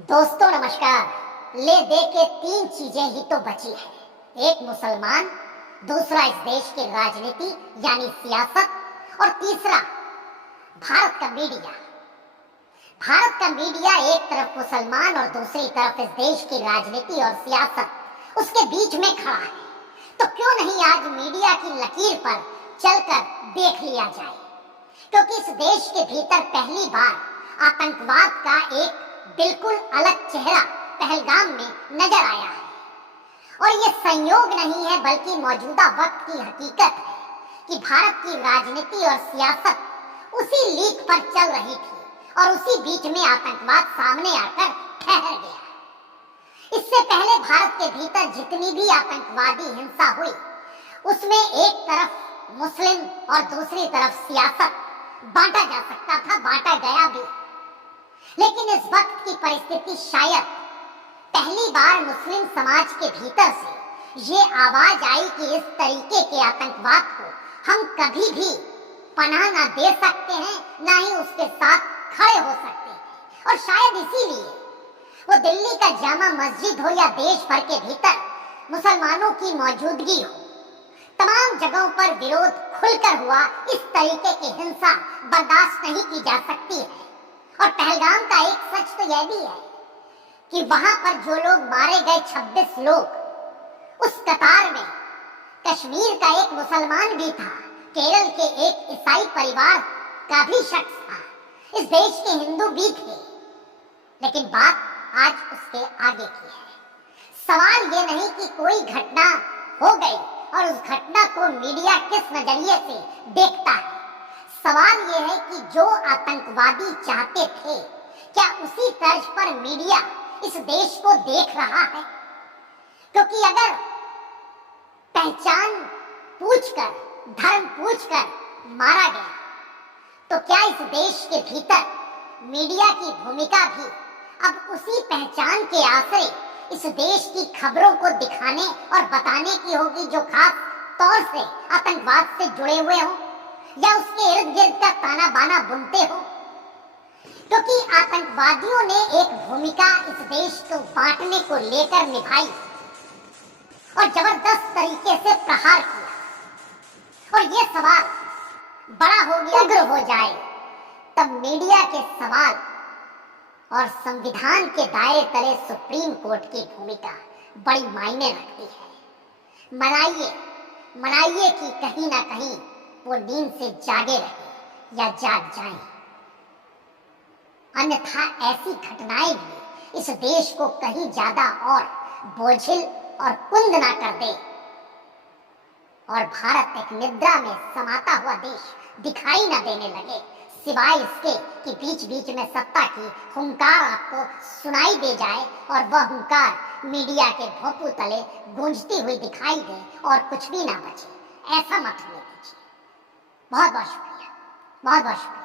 दोस्तों नमस्कार। ले दे के तीन चीजें ही तो बची है। एक मुसलमान, दूसरा इस देश की राजनीति यानी सियासत और तीसरा भारत का मीडिया। भारत का मीडिया एक तरफ मुसलमान और दूसरी तरफ इस देश की राजनीति और सियासत उसके बीच में खड़ा है। तो क्यों नहीं आज मीडिया की लकीर पर चलकर देख लिया जाए, क्योंकि इस देश के भीतर पहली बार आतंकवाद का एक बिल्कुल अलग चेहरा पहलगाम में नजर आया है। और ये संयोग नहीं है बल्कि मौजूदा वक्त की हकीकत है कि भारत की राजनीति और सियासत उसी लीक पर चल रही थी और उसी बीच में आतंकवाद सामने आकर ठहर गया। इससे पहले भारत के भीतर जितनी भी आतंकवादी हिंसा हुई उसमें एक तरफ मुस्लिम और दूसरी तरफ सियासत बांटा जा सकता था, बांटा गया भी। लेकिन इस वक्त की परिस्थिति शायद पहली बार मुस्लिम समाज के भीतर से ये आवाज आई कि इस तरीके के आतंकवाद को हम कभी भी पनाह ना दे सकते हैं, ना ही उसके साथ खड़े हो सकते हैं। और शायद इसीलिए वो दिल्ली का जामा मस्जिद हो या देश भर के भीतर मुसलमानों की मौजूदगी हो, तमाम जगहों पर विरोध खुलकर हुआ। इस तरीके की हिंसा बर्दाश्त नहीं की जा सकती है। और पहलगाम का एक सच तो यह भी है कि वहां पर जो लोग मारे गए 26 लोग, उस कतार में कश्मीर का एक मुसलमान भी था, केरल के एक ईसाई परिवार का भी शख्स था, इस देश के हिंदू भी थे। लेकिन बात आज उसके आगे की है। सवाल ये नहीं कि कोई घटना हो गई और उस घटना को मीडिया किस नजरिए से देखता है। सवाल यह है कि जो आतंकवादी चाहते थे, क्या उसी तर्ज पर मीडिया इस देश को देख रहा है? क्योंकि अगर पहचान पूछकर, धर्म पूछकर मारा गया, तो क्या इस देश के भीतर मीडिया की भूमिका भी अब उसी पहचान के आसरे इस देश की खबरों को दिखाने और बताने की होगी जो खास तौर से आतंकवाद से जुड़े हुए हों या उसके इर्द गिर्द का ताना बाना बुनते हो? क्योंकि आतंकवादियों ने एक भूमिका इस देश को बांटने को लेकर निभाई और जबरदस्त तरीके से प्रहार किया। और ये सवाल बड़ा हो गया, उग्र हो जाए, तब मीडिया के सवाल और संविधान के दायरे तले सुप्रीम कोर्ट की भूमिका बड़ी मायने रखती है। मनाइए कि कहीं ना कहीं वो नींद से जागे रहे या जाग जाएं। अन्यथा ऐसी घटनाएं भी इस देश को कहीं ज्यादा और बोझिल और कुंद ना कर दे और भारत एक निद्रा में समाता हुआ देश दिखाई ना देने लगे, सिवाय इसके कि बीच बीच में सत्ता की हुंकार आपको सुनाई दे जाए और वह हुंकार मीडिया के भोंपू तले गूंजती हुई दिखाई दे और कुछ भी ना बचे। ऐसा मत होने दीजिए। बहुत बहुत शुक्रिया, बहुत बहुत शुक्रिया।